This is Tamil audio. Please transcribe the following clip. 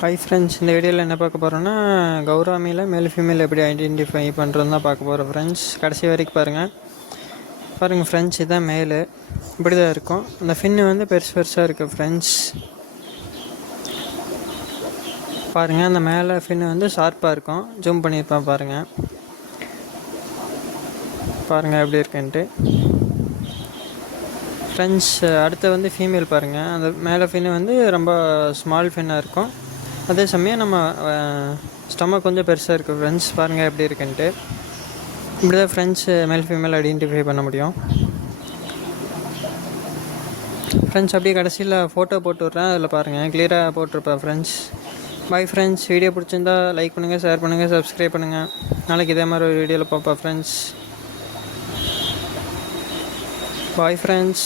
ஹாய் ஃப்ரெண்ட்ஸ், இந்த வீடியோவில் என்ன பார்க்க போகிறோன்னா கௌராமியில் மேல் ஃபீமேல் எப்படி ஐடென்டிஃபை பண்ணுறது தான் பார்க்க போகிறோம் ஃப்ரெண்ட்ஸ். கடைசி வரைக்கும் பாருங்கள் ஃப்ரெண்ட்ஸ். இதுதான் மேலு, இப்படி தான் இருக்கும். அந்த ஃபின்னு வந்து பெருசாக இருக்குது ஃப்ரெண்ட்ஸ். பாருங்கள், அந்த மேலே ஃபின்னு வந்து ஷார்ப்பாக இருக்கும். ஜூம் பண்ணியிருப்பேன் பாருங்கள் எப்படி இருக்குன்ட்டு ஃப்ரெண்ட்ஸ். அடுத்து வந்து ஃபீமேல் பாருங்கள். அந்த மேலே ஃபின்னு வந்து ரொம்ப ஸ்மால் ஃபின்னாக இருக்கும். அதே சமயம் நம்ம ஸ்டமக் கொஞ்சம் பெருசாக இருக்குது ஃப்ரெண்ட்ஸ். பாருங்கள் எப்படி இருக்குன்ட்டு. இப்படி தான் ஃப்ரெண்ட்ஸ் மேல் ஃபீமேல் ஐடென்டிஃபை பண்ண முடியும் ஃப்ரெண்ட்ஸ். அப்படியே கடைசியில் ஃபோட்டோ போட்டு விட்றேன், அதில் பாருங்கள் கிளியராக போட்டிருப்பேன் ஃப்ரெண்ட்ஸ். Bye friends. வீடியோ பிடிச்சிருந்தா லைக் பண்ணுங்கள், ஷேர் பண்ணுங்கள், சப்ஸ்கிரைப் பண்ணுங்கள். நாளைக்கு இதே மாதிரி ஒரு வீடியோவில் பார்ப்பேன் ஃப்ரெண்ட்ஸ். Bye friends.